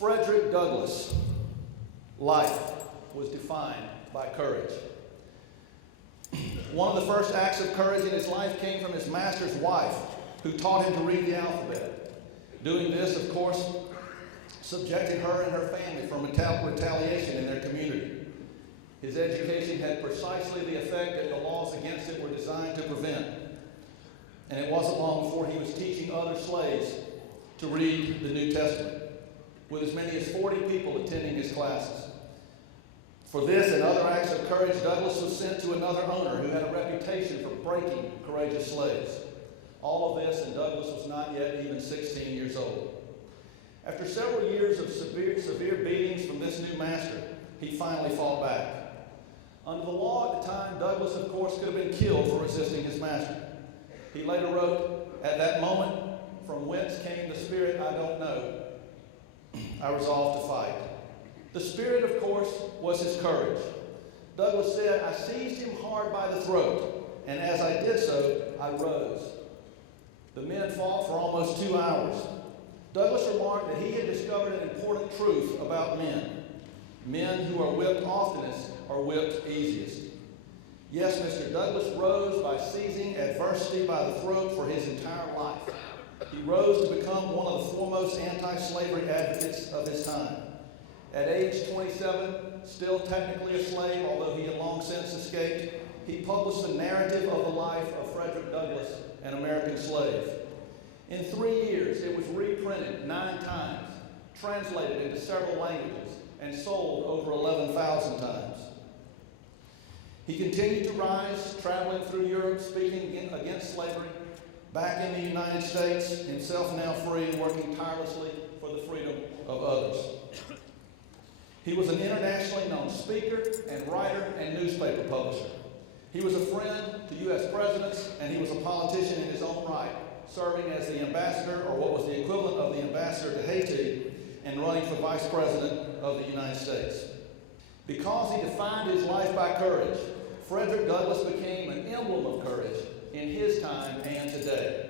Frederick Douglass' life was defined by courage. One of the first acts of courage in his life came from his master's wife, who taught him to read the alphabet. Doing this, of course, subjected her and her family from retaliation in their community. His education had precisely the effect that the laws against it were designed to prevent. And it wasn't long before he was teaching other slaves to read the New Testament, with as many as 40 people attending his classes. For this and other acts of courage, Douglass was sent to another owner who had a reputation for breaking courageous slaves. All of this, and Douglass was not yet even 16 years old. After several years of severe beatings from this new master, he finally fought back. Under the law at the time, Douglass, of course, could have been killed for resisting his master. He later wrote, "At that moment, from whence came the spirit, I don't know. I resolved to fight." The spirit, of course, was his courage. Douglass said, "I seized him hard by the throat, and as I did so, I rose." The men fought for almost 2 hours. Douglass remarked that he had discovered an important truth about men. Men who are whipped oftenest are whipped easiest. Yes, Mr. Douglass rose by seizing adversity by the throat for his entire life. He rose to become one of the foremost anti-slavery advocates of his time. At age 27, still technically a slave, although he had long since escaped, he published the narrative of the life of Frederick Douglass, an American slave. In 3 years, it was reprinted 9 times, translated into several languages, and sold over 11,000 times. He continued to rise, traveling through Europe, speaking against slavery. Back in the United States, himself now free and working tirelessly for the freedom of others. He was an internationally known speaker and writer and newspaper publisher. He was a friend to U.S. presidents, and he was a politician in his own right, serving as the ambassador, or what was the equivalent of the ambassador to Haiti, and running for vice president of the United States. Because he defined his life by courage, Frederick Douglass became an emblem of courage in his time and today.